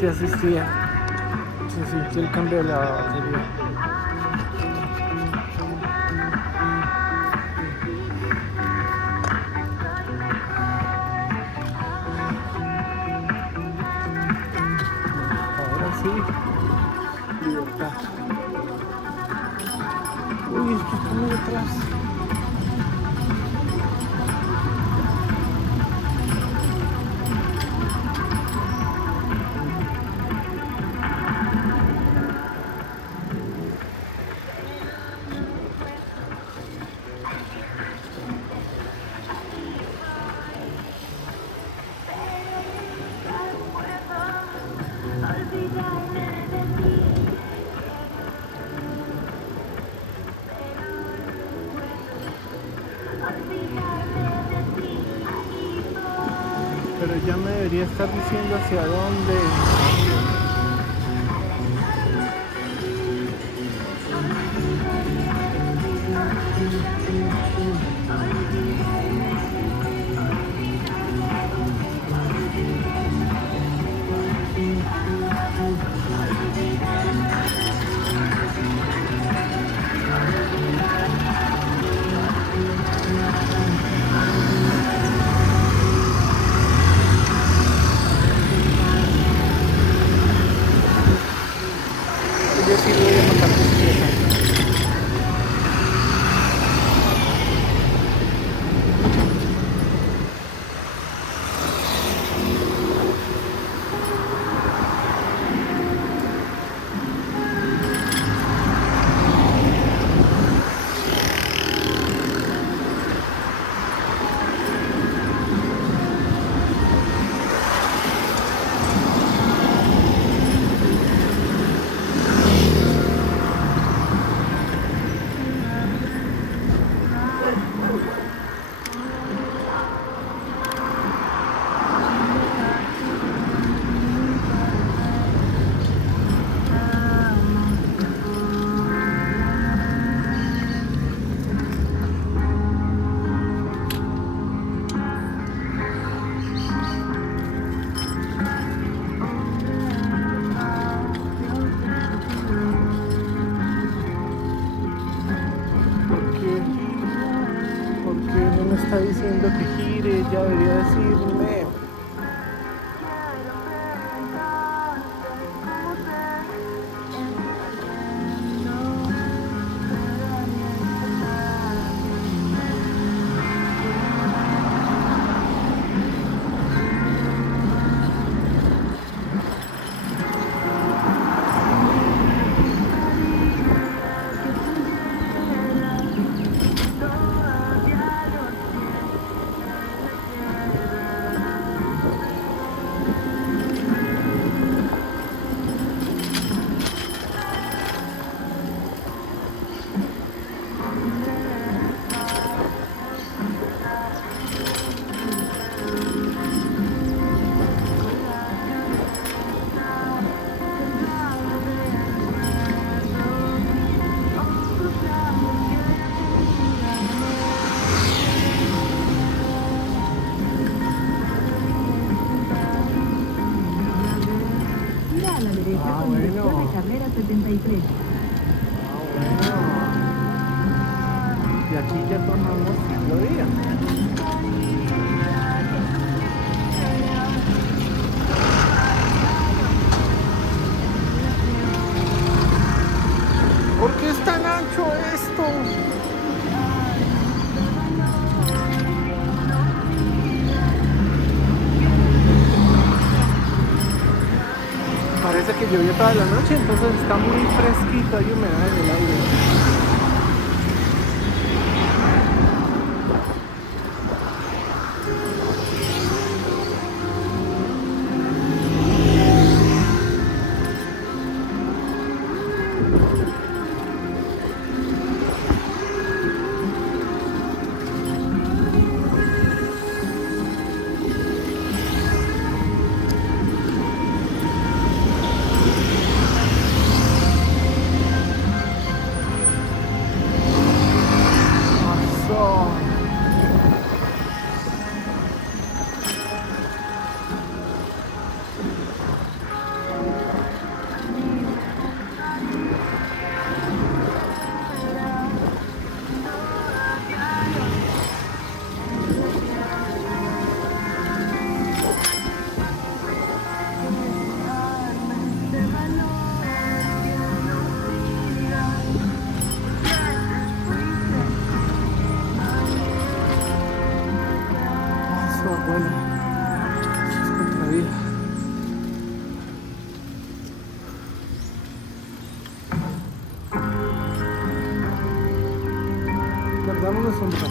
sí asistía. Se sintió el cambio de la batería. Ahora sí, libertad. Uy, es que está muy atrás. Pero ya me debería estar diciendo hacia dónde. Yo sí voy a montar bicicleta. ¿Por qué no me está diciendo que gire? Ya debería decirme. Bueno. Carrera 73. Y aquí ya tomamos ciclovía. ¿Por qué es tan ancho esto? Parece que llovió toda la noche, entonces está muy fresquito, hay humedad en el aire. Dámonos un rato.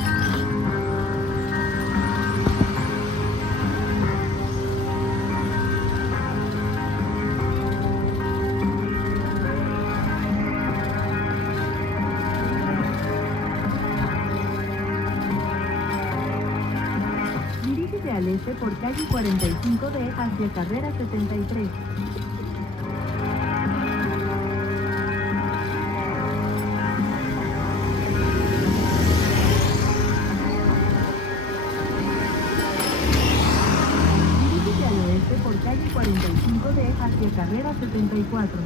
Dirígete al este por calle 45D hacia carrera 73. Dirígete al oeste por calle 45D hacia carrera 74.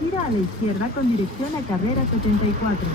Gira a la izquierda con dirección a carrera 74.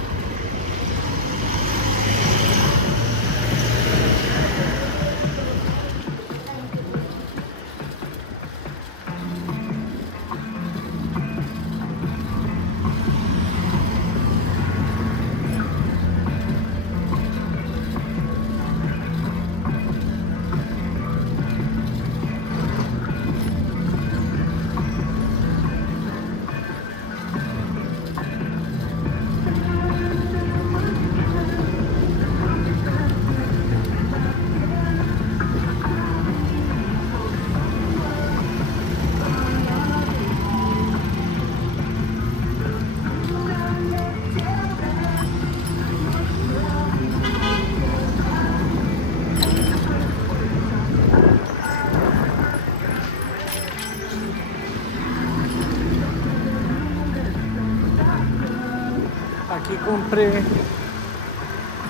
Aquí compré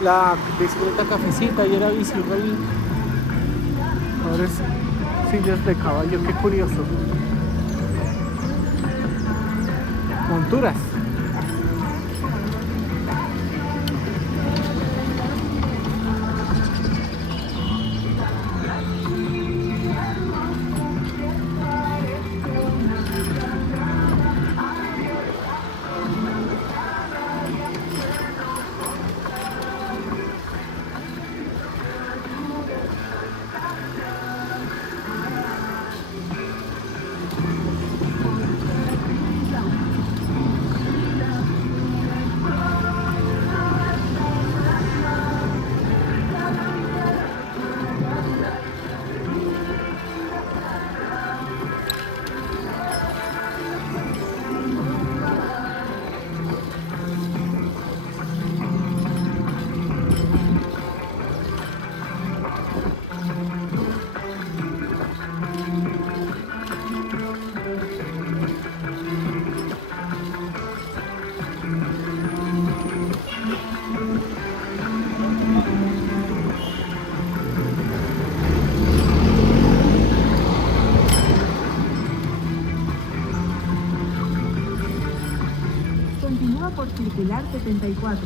la bicicleta cafecita y era bici rally. Ahora es sillas de caballo, qué curioso. Monturas. Continúa por circular 74.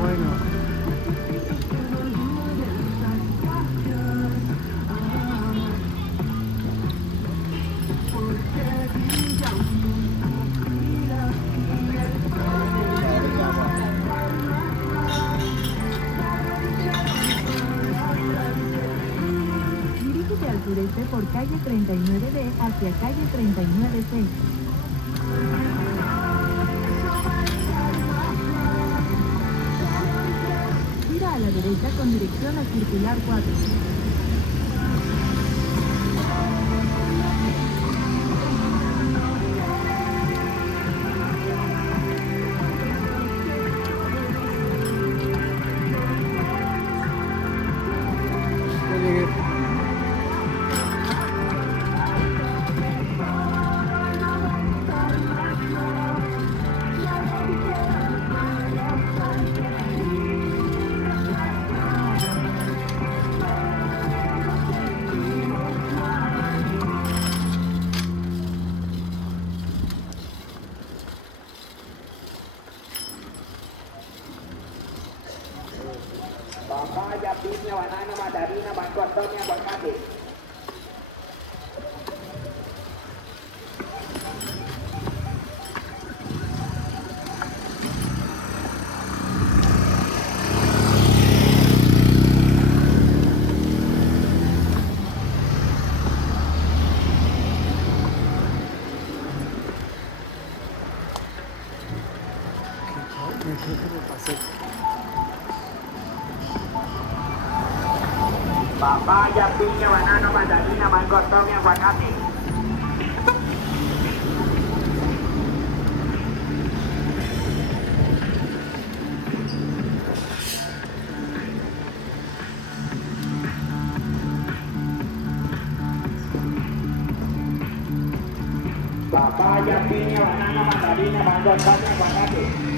Bueno. Dirígete al sureste por calle 39D hacia calle 39C. Gira a la derecha con dirección a circular 4. Ya llegué. Papaya, piña, banano, mandarina, mango, otoño, aguacate. Me creo que me pasé. Papaya, piña, banano, mandarina, mango, otoño, aguacate. Papaya, piña, banano, mandarina, mango, otoño, aguacate.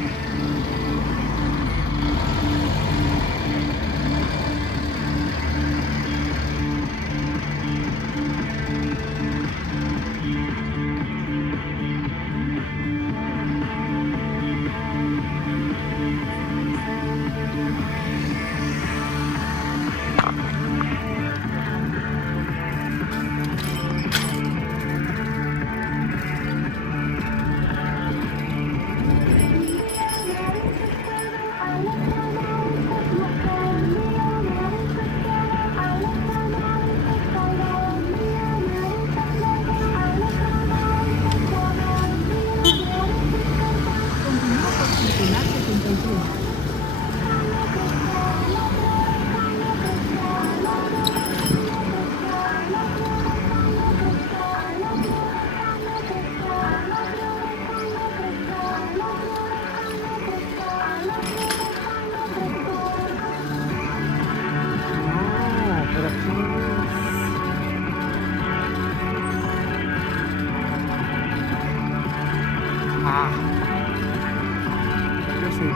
Continúa por circular 73. No, pero aquí es. Ah, yo sí.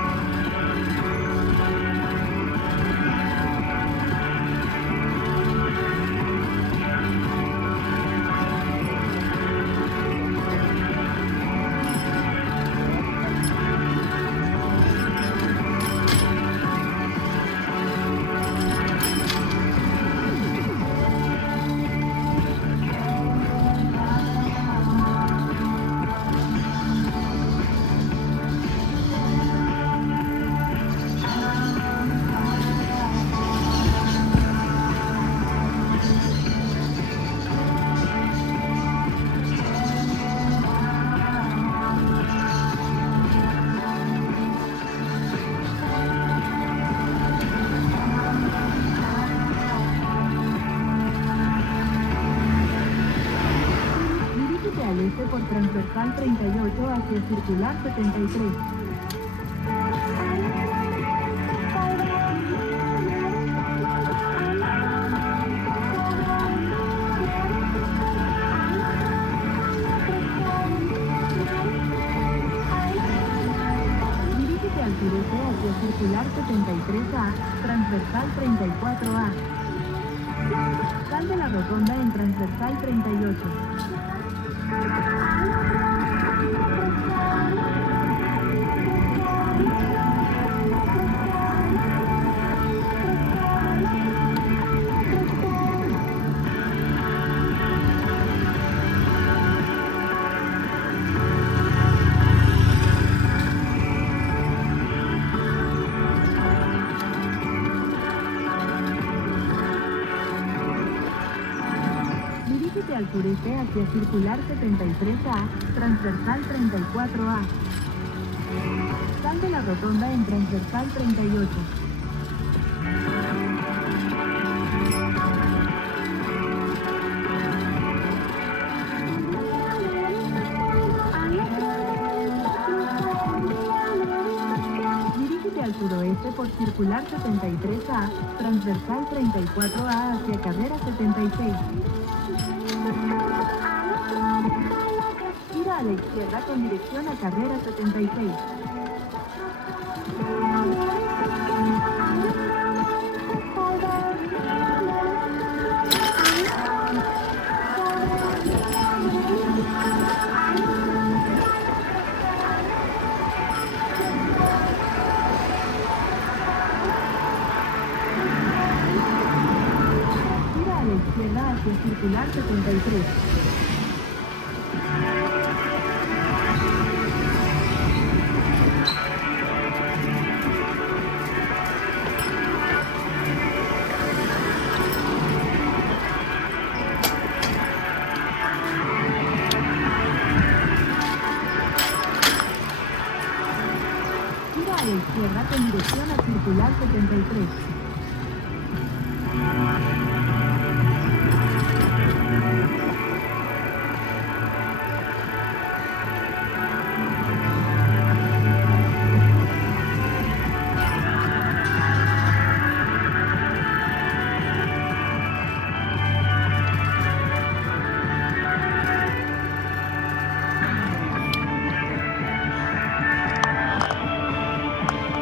Dirígete al este por transversal 38 hacia circular 73. Dirígete al sureste hacia circular 73A, transversal 34A. Sal de la rotonda en transversal 38. Dirígete al sureste hacia circular 73A, transversal 34A. Sal de la rotonda en transversal 38. Dirígete al suroeste por circular 73A, transversal 34A hacia carrera 76. Gira a la izquierda con dirección a carrera 76. circular 73. Gira a la izquierda con dirección a circular 73.